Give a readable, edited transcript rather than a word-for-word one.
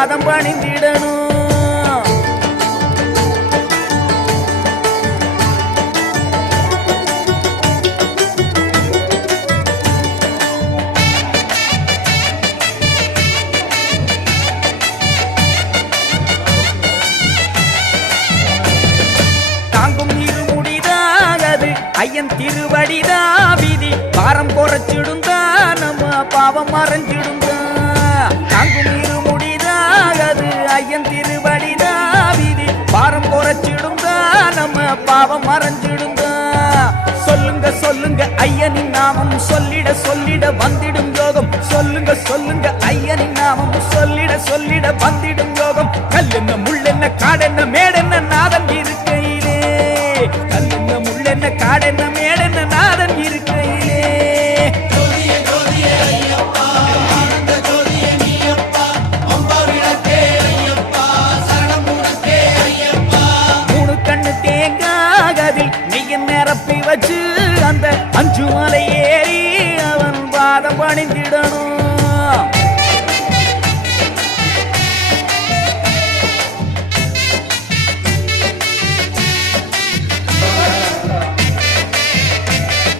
பாதம் பணிந்திடணும். தாங்கும் இருமுடிதாகது ஐயன் திருவடிதா விதி பாரம் குறைச்சிடுந்தா நம்ம பாவம் மறைஞ்சிடுந்தா. தாங்கும் இருமுடிதாகது ஐயன் திருவடிதா விதி பாரம் குறைச்சிடுந்தா நம்ம பாவம் மறைஞ்சிடுந்தா. சொல்லுங்க சொல்லுங்க ஐயனின் நாமம் சொல்லிட சொல்லிட வந்திடும் யோகம். சொல்லுங்க சொல்லுங்க ஐயனின் நாமம் சொல்லிட சொல்லிட வந்திடும் யோகம்.